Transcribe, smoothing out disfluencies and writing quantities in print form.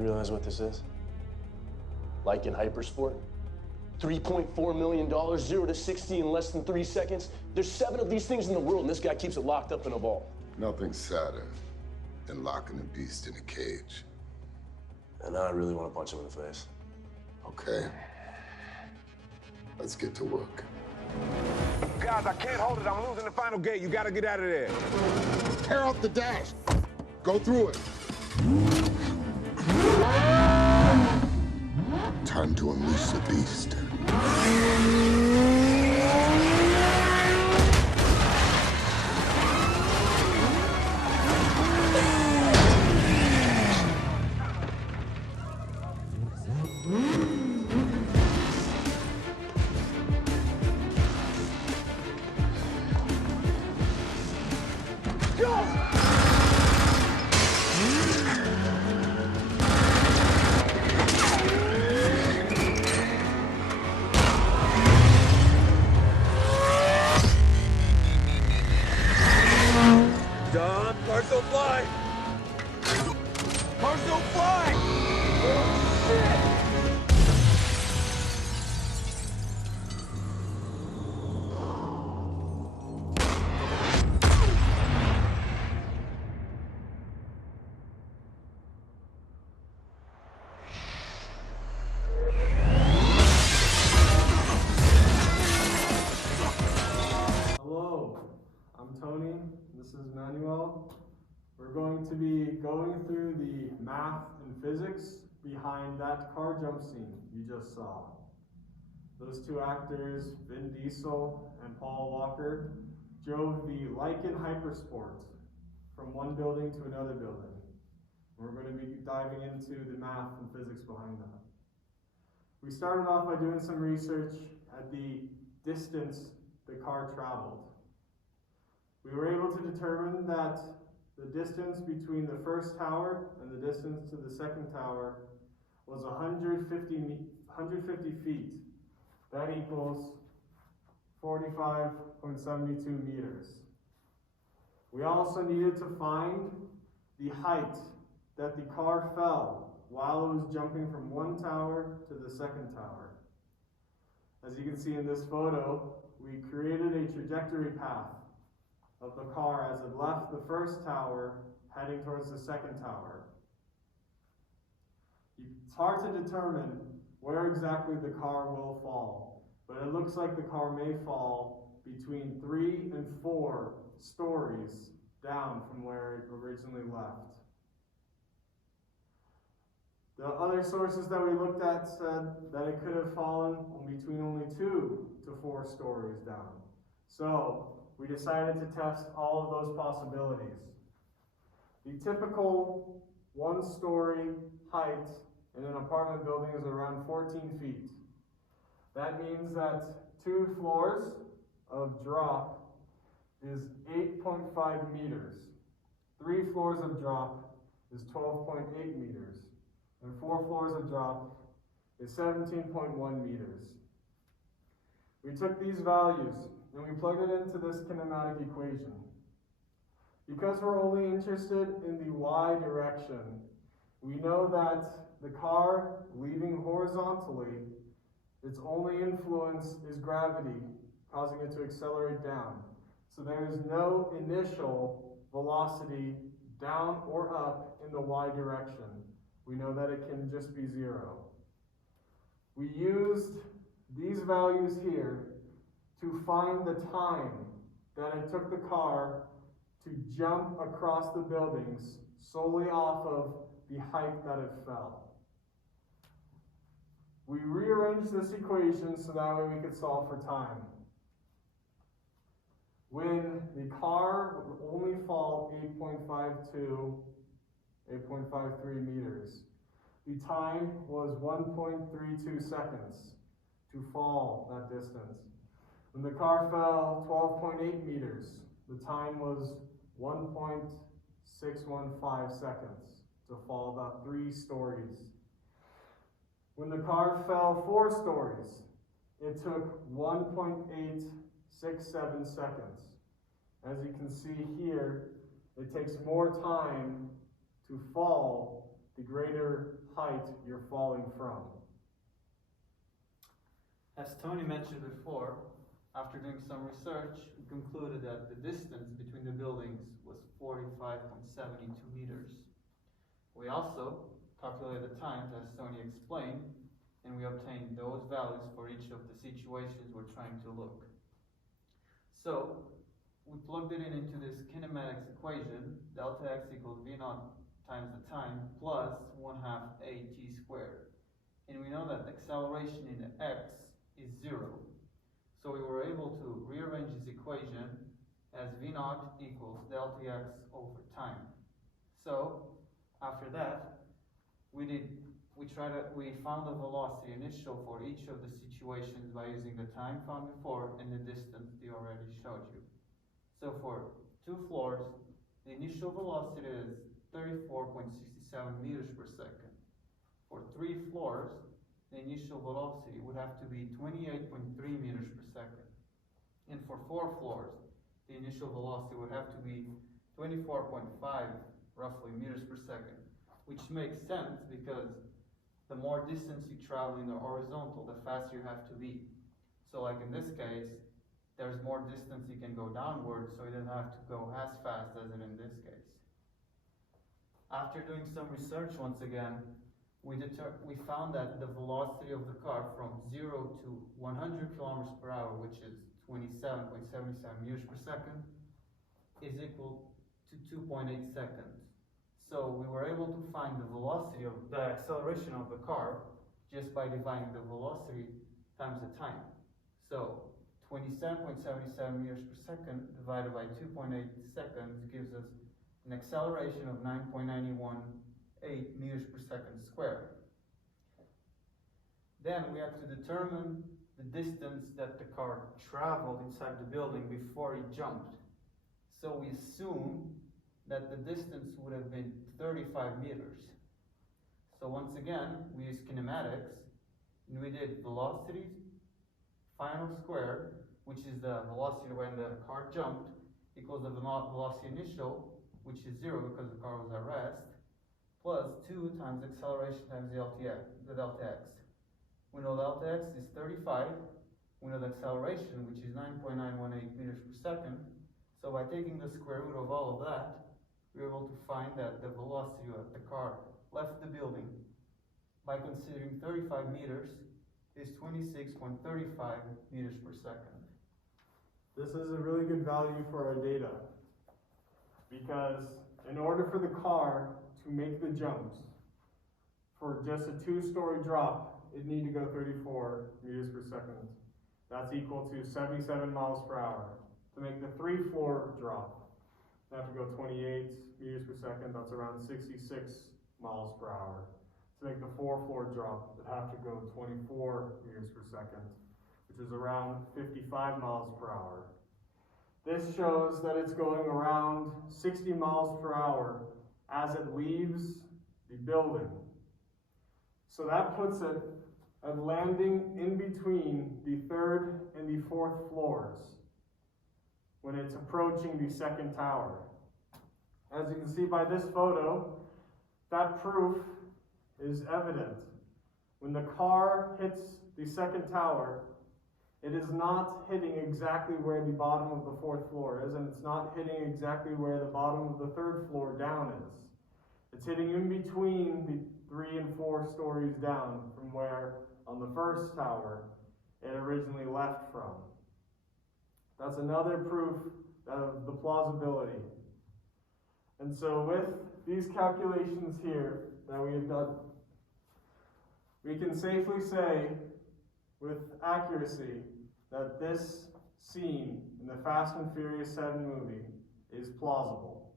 You realize what this is? Lykan Hypersport? $3.4 million, 0 to 60 in less than 3 seconds. There's 7 of these things in the world, and this guy keeps it locked up in a vault. Nothing sadder than locking a beast in a cage. And now I really want to punch him in the face. Okay. Let's get to work. Guys, I can't hold it. I'm losing the final gate. You gotta get out of there. Tear out the dash. Go through it. Time to unleash the beast. Cars don't fly! Cars don't fly! Oh, shit! Hello, I'm Tony. This is Manuel. We're going to be going through the math and physics behind that car jump scene you just saw. Those two actors, Vin Diesel and Paul Walker, drove the Lykan Hypersport from one building to another building. We're going to be diving into the math and physics behind that. We started off by doing some research at the distance the car traveled. We were able to determine that the distance between the first tower and the distance to the second tower was 150 feet. That equals 45.72 meters. We also needed to find the height that the car fell while it was jumping from one tower to the second tower. As you can see in this photo, we created a trajectory path of the car as it left the first tower heading towards the second tower. It's hard to determine where exactly the car will fall, but it looks like the car may fall between 3 and 4 stories down from where it originally left. The other sources that we looked at said that it could have fallen between only 2 to 4 stories down. So we decided to test all of those possibilities. The typical 1-story height in an apartment building is around 14 feet. That means that 2 floors of drop is 8.5 meters. 3 floors of drop is 12.8 meters. And 4 floors of drop is 17.1 meters. We took these values and we plugged it into this kinematic equation. Because we're only interested in the y direction, we know that the car leaving horizontally, its only influence is gravity, causing it to accelerate down. So there is no initial velocity down or up in the y direction. We know that it can just be 0. We used these values here to find the time that it took the car to jump across the buildings solely off of the height that it fell. We rearranged this equation so that way we could solve for time. When the car would only fall 8.53 meters, the time was 1.32 seconds to fall that distance. When the car fell 12.8 meters, the time was 1.615 seconds to fall about 3 stories. When the car fell 4 stories, it took 1.867 seconds. As you can see here, it takes more time to fall the greater height you're falling from. As Tony mentioned before, after doing some research, we concluded that the distance between the buildings was 45.72 meters. We also calculated the times, as Tony explained, and we obtained those values for each of the situations we're trying to look. So, we plugged it in into this kinematics equation, delta x equals v naught times the time plus 1/2 at squared. And we know that acceleration in the x is 0. So we were able to rearrange this equation as v naught equals delta x over time. So, after that, we found the velocity initial for each of the situations by using the time found before and the distance they already showed you. So for 2 floors, the initial velocity is 34.67 meters per second. For 3 floors, the initial velocity would have to be 28.3 meters per second. And for 4 floors, the initial velocity would have to be 24.5 roughly meters per second, which makes sense because the more distance you travel in the horizontal, the faster you have to be. So like in this case, there's more distance you can go downward, so you don't have to go as fast as in this case. After doing some research once again, we found that the velocity of the car from 0 to 100 kilometers per hour, which is 27.77 meters per second, is equal to 2.8 seconds. So we were able to find the velocity of the acceleration of the car just by dividing the velocity times the time. So 27.77 meters per second divided by 2.8 seconds gives us an acceleration of 9.918 meters per second squared. Then we have to determine the distance that the car traveled inside the building before it jumped. So we assume that the distance would have been 35 meters. So once again, we use kinematics, and we did velocity final squared, which is the velocity when the car jumped, equals the velocity initial, which is 0 because the car was at rest, plus 2 times acceleration times the delta x. We know delta x is 35, we know the acceleration, which is 9.918 meters per second, so by taking the square root of all of that, we were able to find that the velocity of the car left the building by considering 35 meters is 26.35 meters per second. This is a really good value for our data because in order for the car to make the jumps, for just a 2-story drop, it need to go 34 meters per second. That's equal to 77 miles per hour. To make the 3-floor drop, you have to go 28 meters per second, that's around 66 miles per hour. To make the 4-floor drop, it'd have to go 24 meters per second, which is around 55 miles per hour. This shows that it's going around 60 miles per hour as it leaves the building. So that puts it at landing in between the 3rd and the 4th floors when it's approaching the 2nd tower. As you can see by this photo, that proof is evident. When the car hits the 2nd tower, it is not hitting exactly where the bottom of the 4th floor is, and it's not hitting exactly where the bottom of the 3rd floor down is. It's hitting in between the 3 and 4 stories down from where on the 1st tower it originally left from. That's another proof of the plausibility. And so with these calculations here that we have done, we can safely say with accuracy that this scene in the Fast and Furious 7 movie is plausible.